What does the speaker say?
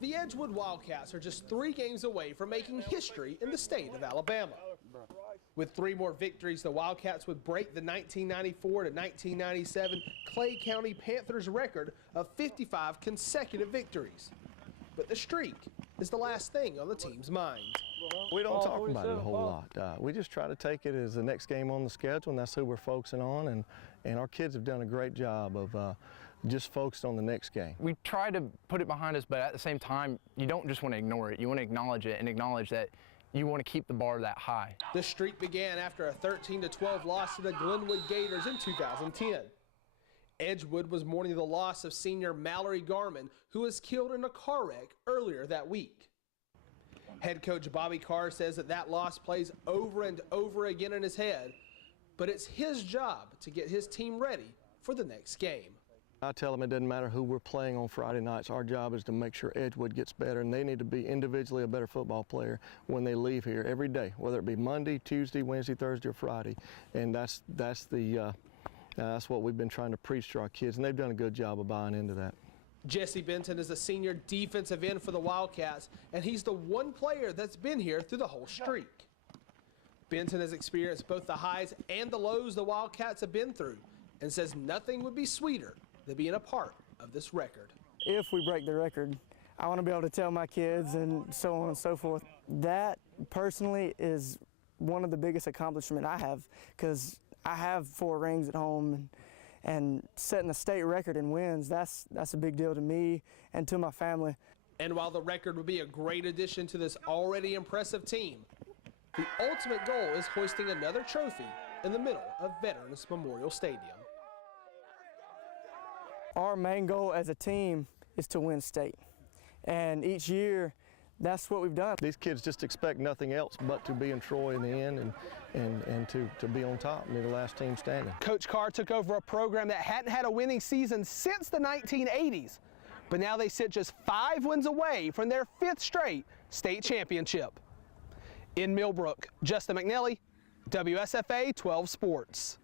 The Edgewood Wildcats are just 3 games away from making history in the state of Alabama. With 3 more victories, the Wildcats would break the 1994 to 1997 Clay County Panthers record of 55 consecutive victories. But the streak is the last thing on the team's mind. We don't talk about it a whole lot. We just try to take it as the next game on the schedule, and that's who we're focusing on. And our kids have done a great job of just focused on the next game. We try to put it behind us, but at the same time, you don't just want to ignore it. You want to acknowledge it and acknowledge that you want to keep the bar that high. The streak began after a 13-12 loss to the Glenwood Gators in 2010. Edgewood was mourning the loss of senior Mallory Garman, who was killed in a car wreck earlier that week. Head coach Bobby Carr says that loss plays over and over again in his head, but it's his job to get his team ready for the next game. I tell them it doesn't matter who we're playing on Friday nights. Our job is to make sure Edgewood gets better, and they need to be individually a better football player when they leave here every day, whether it be Monday, Tuesday, Wednesday, Thursday, or Friday. And that's what we've been trying to preach to our kids, and they've done a good job of buying into that. Jesse Benton is the senior defensive end for the Wildcats, and he's the one player that's been here through the whole streak. Benton has experienced both the highs and the lows the Wildcats have been through, and says nothing would be sweeter than being a part of this record. If we break the record, I want to be able to tell my kids and so on and so forth. That personally is one of the biggest accomplishments I have, because I have 4 rings at home, and setting the state record in wins, that's a big deal to me and to my family. And while the record would be a great addition to this already impressive team, the ultimate goal is hoisting another trophy in the middle of Veterans Memorial Stadium. Our main goal as a team is to win state, and each year that's what we've done. These kids just expect nothing else but to be in Troy in the end and to be on top and be the last team standing. Coach Carr took over a program that hadn't had a winning season since the 1980s, but now they sit just 5 wins away from their 5th straight state championship. In Millbrook, Justin McNally, WSFA 12 Sports.